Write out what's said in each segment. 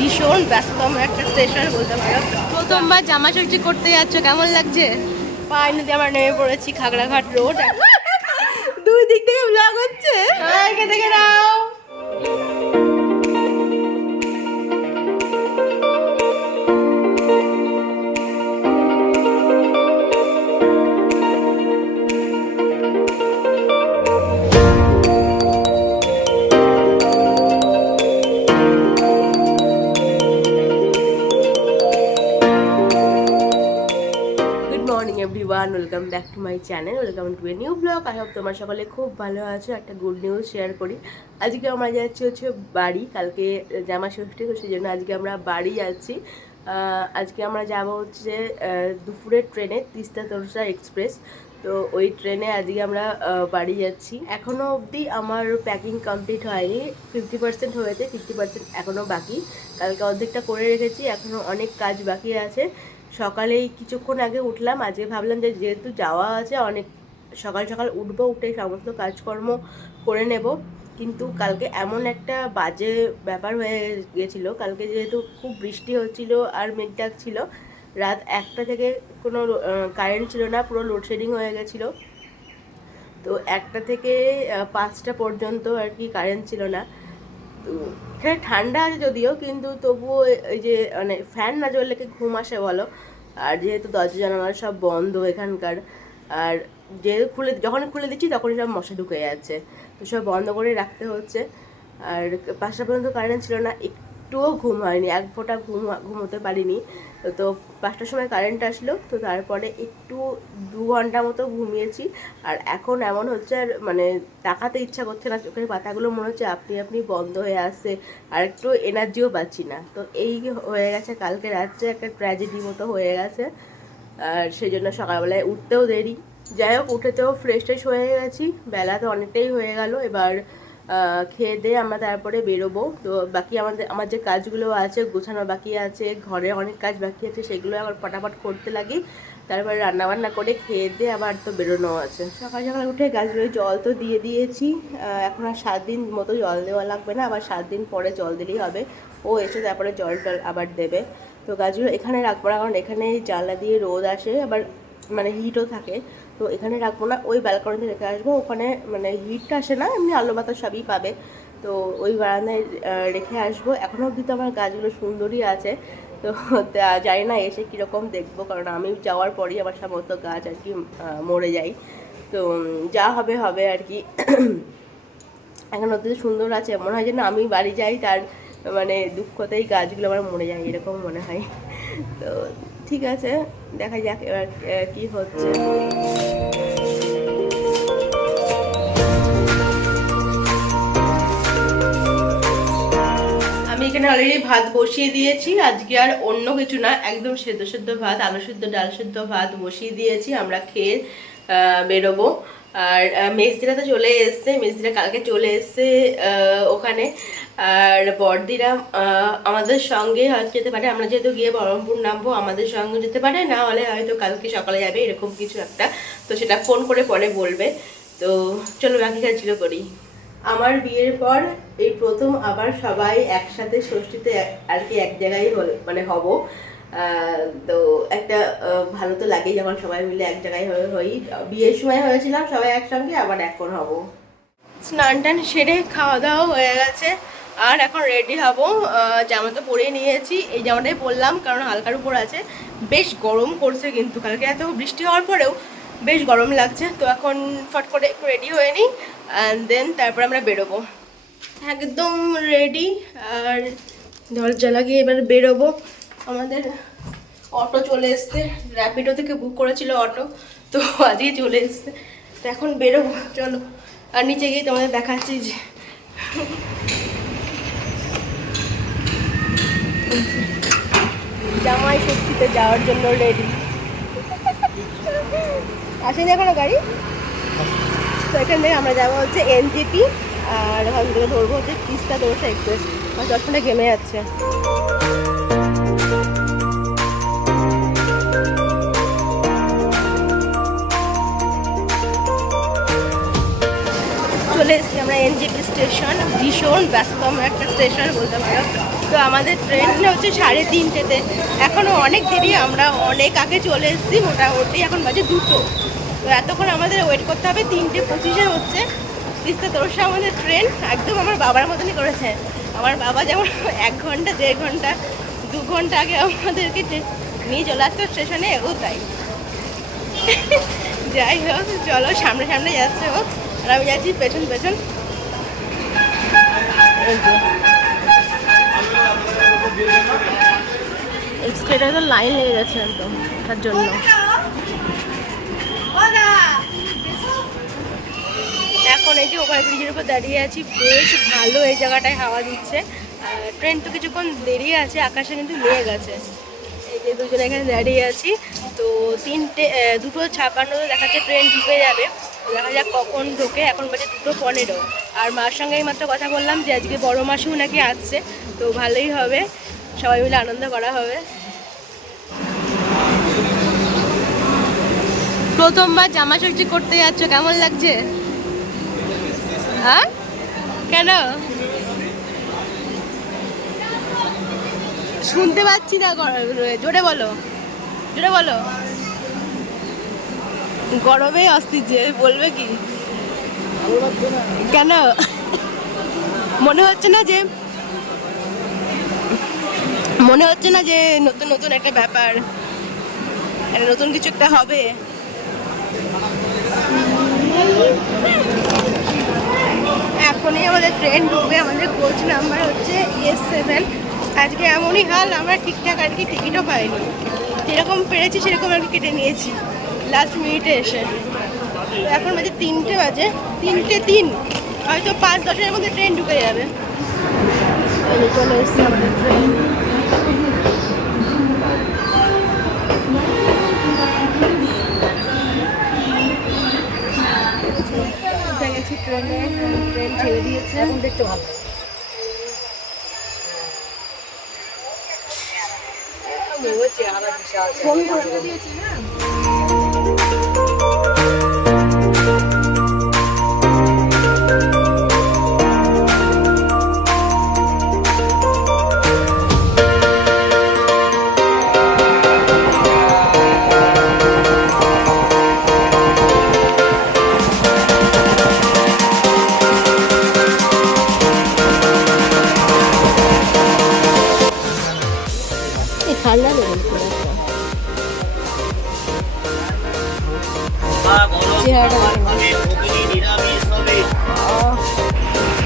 ভীষণ ব্যস্ততম একটা স্টেশন বলতে পারো। প্রথমবার জামা ষষ্ঠী করতে যাচ্ছ, কেমন লাগছে? পায়ে নদী আমরা নেমে পড়েছি খাগড়াঘাট রোড। দুই দিক থেকে ব্লগ হচ্ছে, দেখে নাও। Everyone, welcome back to my channel, welcome to a new blog. I hope তোমার সকলে খুব ভালো আছো। একটা গুড নিউজ শেয়ার করি। আজকে আমরা যাচ্ছি হচ্ছে বাড়ি, কালকে জামা ষষ্ঠী, তো সেই জন্য আজকে আমরা বাড়ি যাচ্ছি। আজকে আমরা যাব হচ্ছে দুপুরের ট্রেনে, তিস্তা তোরসা এক্সপ্রেস। তো ওই ট্রেনে আজকে আমরা বাড়ি যাচ্ছি। এখনও অবধি আমার প্যাকিং কমপ্লিট হয়নি, 50% হয়েছে, 50% এখনও বাকি। কালকে অর্ধেকটা করে রেখেছি, এখনও অনেক কাজ বাকি আছে। সকালেই কিছুক্ষণ আগে উঠলাম, আজকে ভাবলাম যে যেহেতু যাওয়া আছে অনেক সকাল সকাল উঠবো, উঠে সমস্ত কাজকর্ম করে নেব। কিন্তু কালকে এমন একটা বাজে ব্যাপার হয়ে গেছিলো, কালকে যেহেতু খুব বৃষ্টি হচ্ছিল আর মেঘ ডাকছিল, রাত 1টা থেকে কোনো কারেন্ট ছিল না, পুরো লোডশেডিং হয়ে গেছিলো। তো 1টা থেকে 5টা পর্যন্ত আর কি কারেন্ট ছিল না। তো এখানে ঠান্ডা আছে যদিও, কিন্তু তবুও এই যে মানে ফ্যান না জ্বললে কি ঘুম আসে বলো। আর যেহেতু দরজা জানালা সব বন্ধ এখানকার, আর যখন খুলে দিচ্ছি তখনই সব মশা ঢুকে যাচ্ছে, তো সব বন্ধ করে রাখতে হচ্ছে। আর 5টা পর্যন্ত কারেন্ট ছিল না, একটুও ঘুম হয়নি, এক ফোঁটা ঘুমোতে পারিনি। তো 5টার সময় কারেন্ট আসলো, তো তারপরে একটু 2 ঘন্টা মতো ঘুমিয়েছি। আর এখন এমন হচ্ছে, আর মানে তাকাতে ইচ্ছা করছে না, চোখের পাতাগুলো মনে হচ্ছে আপনি আপনি বন্ধ হয়ে আসছে, আর একটু এনার্জিও পাচ্ছি না। তো এই হয়ে গেছে, কালকে রাত্রে একটা ট্র্যাজেডি মতো হয়ে গেছে। আর সেই জন্য সকালবেলায় উঠতেও দেরি। যাই হোক, উঠেতেও ফ্রেশ ট্রেশ হয়ে গেছি, বেলা তো অনেকটাই হয়ে গেল। এবার খেয়ে দিয়ে আমরা তারপরে বেরোবো। তো বাকি আমার যে কাজগুলো আছে, গোছানো বাকি আছে, ঘরে অনেক কাজ বাকি আছে, সেগুলো আবার ফটাফট করতে লাগি। তারপরে রান্নাবান্না করে খেয়ে দিয়ে আবার তো বেরোনো আছে। সকাল সকাল উঠে গাছগুলো জল তো দিয়ে দিয়েছি, এখন আর 7 দিন মতো জল দেওয়া লাগবে না, আবার 7 দিন পরে জল দিলেই হবে। ও এসে তারপরে জল টল আবার দেবে। তো গাছগুলো এখানে রাখবো না, কারণ এখানে জানলা দিয়ে রোদ আসে, আবার মানে হিটও থাকে। তো এখানে রাখবো না, ওই ব্যালকনিতে রেখে আসবো। ওখানে মানে হিটটা আসে না, এমনি আলো বাতাস সবই পাবে। তো ওই বারান্দায় রেখে আসবো। এখনও অবধি তো আমার গাছগুলো সুন্দরই আছে। তো জানি না এসে কীরকম দেখবো, কারণ আমি যাওয়ার পরই আমার সমস্ত গাছ আর কি মরে যায়। তো যা হবে হবে আর কি। এখন অবধি সুন্দর আছে, মনে হয় যেন আমি বাড়ি যাই তার মানে দুঃখতেই গাছগুলো আমার মরে যায়, এরকম মনে হয়। তো ঠিক আছে, দেখা যাক এবার কী হচ্ছে। আমি এখানে অলরেডি ভাত বসিয়ে দিয়েছি। আজকে আর অন্য কিছু না, একদম সেদ্ধ সেদ্ধ ভাত, আলু সেদ্ধ ডাল সেদ্ধ ভাত বসিয়ে দিয়েছি। আমরা খেয়ে বেরোবো। আর মেজদিরা তো চলে এসছে, মেজদিরা কালকে চলে এসছে ওখানে। আর বড়দিরা আমাদের সঙ্গে হয়তো যেতে পারে, আমরা যেহেতু গিয়ে বহরমপুর নামবো, আমাদের সঙ্গে যেতে পারে, না হলে হয়তো কালকে সকালে যাবে, এরকম কিছু একটা। তো সেটা ফোন করে পরে বলবে। তো চলো বাকি কাজগুলো করি। আমার বিয়ের পর এই প্রথম আবার সবাই একসাথে ষষ্ঠীতে আর কি এক জায়গায় মানে হব। তো একটা ভালো তো লাগেই যখন সবাই মিলে এক জায়গায় হই। বিয়ের সময় হয়েছিলাম সবাই একসঙ্গে, আবার এখন হব। স্নান টান সেরে খাওয়া দাওয়া হয়ে গেছে, আর এখন রেডি হব। জামা তো পরে নিয়েছি, এই জামাটাই পরলাম কারণ হালকার উপর আছে। বেশ গরম করছে কিন্তু, কালকে এত বৃষ্টি হওয়ার পরেও বেশ গরম লাগছে। তো এখন ফট করে একটু রেডি হয়ে নিই, অ্যান্ড দেন তারপর আমরা বেরোবো। একদম রেডি, আর দরজা লাগিয়ে এবার বেরোবো। আমাদের অটো চলে এসছে, র্যাপিডো থেকে বুক করেছিল অটো, তো আজকে চলে এসছে। তো এখন বেরোবো, চলো। আর নিচে গিয়ে তোমাদের দেখাচ্ছি যে জামাই ষষ্ঠীতে যাওয়ার জন্য রেডি। আসেনি এখনো গাড়ি। তো এখান থেকে আমরা যাবো হচ্ছে এনজেপি, আর ওখান থেকে ধরবো হচ্ছে তিস্তা তোরসা এক্সপ্রেস। আমার চশমাটা ঘেমে যাচ্ছে। চলে এসেছি আমরা এনজেপি স্টেশন, ভীষণ ব্যস্ততম একটা স্টেশন বলতে পারো। তো আমাদের ট্রেনটা হচ্ছে 3:30-তে, এখনও অনেক দেরি, আমরা অনেক আগে চলে এসেছি, মোটামুটি এখন বাজে 2টো। তো এতক্ষণ আমাদের ওয়েট করতে হবে, 3:25-এ হচ্ছে তিস্তা তোরসা আমাদের ট্রেন। একদম আমার বাবার মতনই করেছে। আমার বাবা যেমন 1 ঘন্টা 1.5 ঘন্টা 2 ঘন্টা আগে আমাদেরকে নিয়ে চলে আসতো স্টেশনে, এও তাই। যাই হোক, চলো সামনে সামনে যাচ্ছে হোক, আর আমি যাচ্ছি পেছন পেছন। এক্সপ্রেটার লাইন লেগে গেছে একদম তার জন্য। এখন এই যে ওভারব্রিজের উপর দাঁড়িয়ে আছি, বেশ ভালো এই জায়গাটায় হাওয়া দিচ্ছে। ট্রেন তো কিছুক্ষণ দেরি আছে, আকাশে কিন্তু মেঘ গেছে। এই যে দুজনে এখানে দাঁড়িয়ে আছি। তো 2:56 দেখাচ্ছে ট্রেন ঢুকে যাবে, দেখা যাক কখন ঢোকে। এখন বাজে 2:15। আর মার সঙ্গে এই মাত্র কথা বললাম যে আজকে বড় মাসিও নাকি আসছে, তো ভালোই হবে, সবাই মিলে আনন্দ করা হবে। প্রথমবার জামা ষষ্ঠী করতে যাচ্ছ, কেমন লাগছে? হ্যাঁ, কেন? শুনতে পাচ্ছি না, জোরে বলো, জোরে বলো। গরমে অস্থির যে, বলবে কি? কেন মনে হচ্ছে না যে নতুন নতুন একটা ব্যাপার, একটা নতুন কিছু একটা হবে? এখনই আমাদের ট্রেন ঢুকবে, আমাদের কোচ নাম্বার হচ্ছে S7। আজকে এমনই হাল, আমরা ঠিকঠাক আর কি টিকিটও পাইনি, যেরকম পেরেছি সেরকম আর কি কেটে নিয়েছি লাস্ট মিনিটে এসে। তো এখন বাজে 3টে, বাজে 3:03, হয়তো 5-10-এর মধ্যে ট্রেন ঢুকে যাবে। চলে এসছে আমাদের ট্রেন। গেছি ট্রেনে, ট্রেন ছেড়ে দিয়েছে, এখন দেখতে ভালো ফোন করে দিয়েছি না। ঠান্ডা লেগে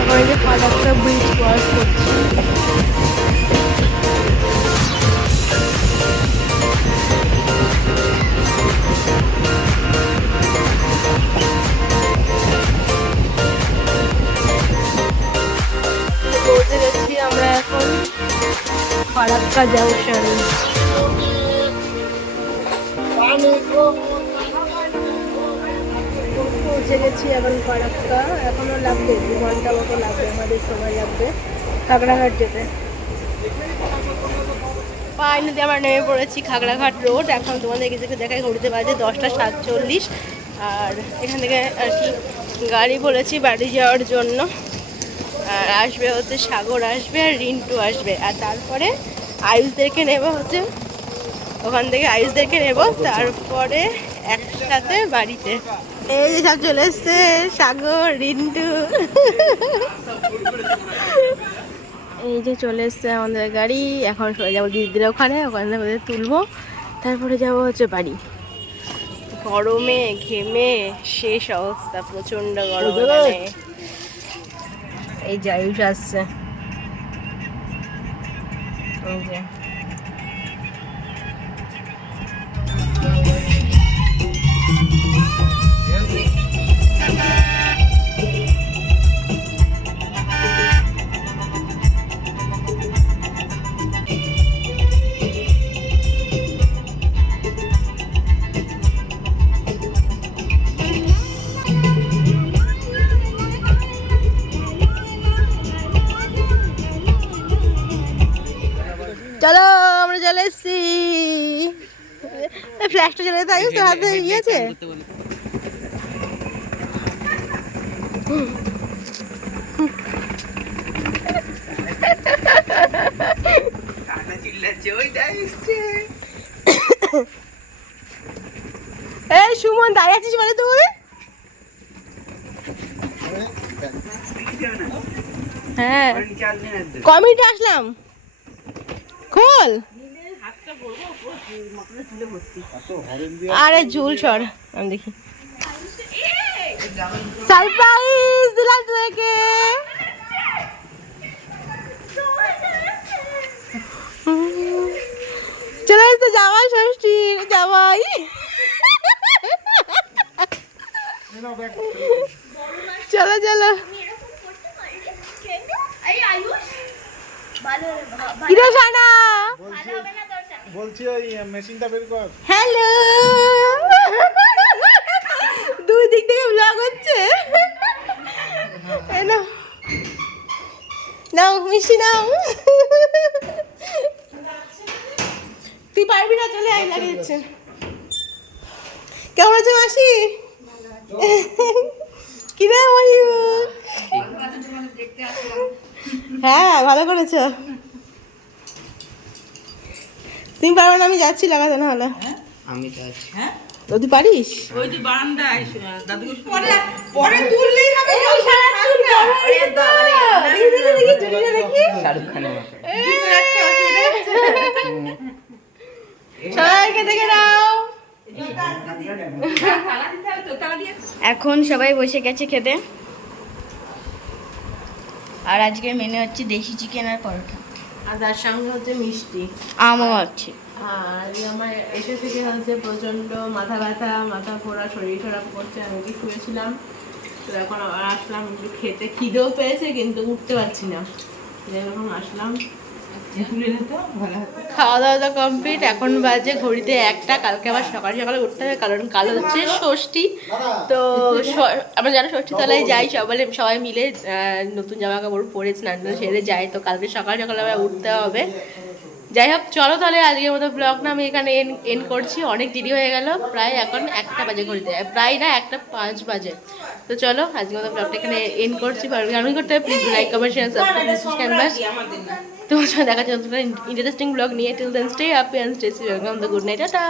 এখন যে ফাটাকটা ব্রিজ ক্রস করছি। পৌঁছে গেছি আমরা এখন ফারাক্কা জংশন। পৌঁছে গেছি এখন ফারাক্কা, এখনও লাগবে 2 ঘন্টা মতো লাগবে, আমাদের সময় লাগবে খাগড়াঘাট যেতে। পায়ে নদী আমরা নেমে পড়েছি খাগড়াঘাট রোড। এখন তোমাদের কিছু দেখায়, ঘুরতে বাজে 10:47, আর এখান থেকে আর কি গাড়ি বলেছি বাড়ি যাওয়ার জন্য। আর আসবে হচ্ছে সাগর আসবে, আর রিন্টু আসবে, আর তারপরে আয়ুষদেরকে নেব হচ্ছে ওখান থেকে, আয়ুষদেরকে নেব, তারপরে একসাথে বাড়িতে। এই যে সব চলে এসছে, সাগর, রিন্টু। এই যে চলে এসছে আমাদের গাড়ি, এখন সবাই যাবো দিদির ওখানে, ওখানে ওদের তুলবো, তারপরে যাবো হচ্ছে বাড়ি। গরমে ঘেমে শেষ অবস্থা, প্রচন্ড গরম। এই যে আয়ুষ আসছে, এই যে চলো আমরা চলে এসছি। ফ্ল্যাশটা চলে যেতে আয়ুষ, তোর হাতে গিয়েছে। এই সুমন দাঁড়িয়ে আছিস বলে তুই? হ্যাঁ কমিটি আসলাম খোল। আরে ঝুল সর আমি দেখি। সারপ্রাইজ দিলাম তোকে। চলে এসে জামাই ষষ্ঠীর জামাই। চলো চলো কিরোশানা বলছি ওই মেশিনটা বের কর। হ্যালো দুই দিক থেকে ব্লগ হচ্ছে। নাও নাও মিষ্টি নাও। তুই পারবি না চলে আয় লাগিয়ে যাচ্ছে। কেমন আছে মাসি? কিরে ময়ূর? হ্যাঁ ভালো করেছো। তুমি পারবে না আমি যাচ্ছি লাগাতে না হলে। আমি তো আছি। হ্যাঁ তো তুই পারিস? ওই যে বারান্দায় দাদুকে পরে তুললেই হবে। ওই সারা চুল বড় হয়ে যেত। দেখি চুলটা দেখি। শাহরুখ খানের মতো। সবাইকে দেখে নাও। এখন সবাই বসে গেছে খেতে। আর আজকের মেনু হচ্ছে দেশি চিকেন আর পরোটা, আর তার সঙ্গে হচ্ছে মিষ্টি। আমও আছে। আর আমার এসে থেকে হচ্ছে প্রচণ্ড মাথা ব্যথা, মাথা ঘোরা, শরীর খারাপ করছে। আমি একটু শুয়েছিলাম, তো এখন আবার আসলাম একটু খেতে। খিদেও পেয়েছে কিন্তু উঠতে পারছি না, এখন আসলাম। খাওয়া দাওয়া তো কমপ্লিট। এখন বাজে ঘড়িতে 1টা। কালকে আবার সকালে সকালে উঠতে হবে, কারণ কাল হচ্ছে ষষ্ঠী। তো আমরা জানো ষষ্ঠী তলায় যাই সবাই মিলে, নতুন জামা কাপড় পরে স্নান সেরে যাই। তো কালকে সকাল সকালে আবার উঠতে হবে। যাই হোক চলো তাহলে আজকের মতো ব্লগটা আমি এখানে এন্ড করছি। অনেক দেরি হয়ে গেল, প্রায় এখন 1টা বাজে ঘড়িতে, প্রায় না 1:05 বাজে। তো চলো আজকের মতো ব্লগটা এখানে এন্ড করছি। আমি করতে হবে please like comment share subscribe. তোমার সাথে দেখা যাচ্ছে ইন্টারেস্টিং ব্লগ নিয়ে। Till then stay happy and stay safe. Good night, tata.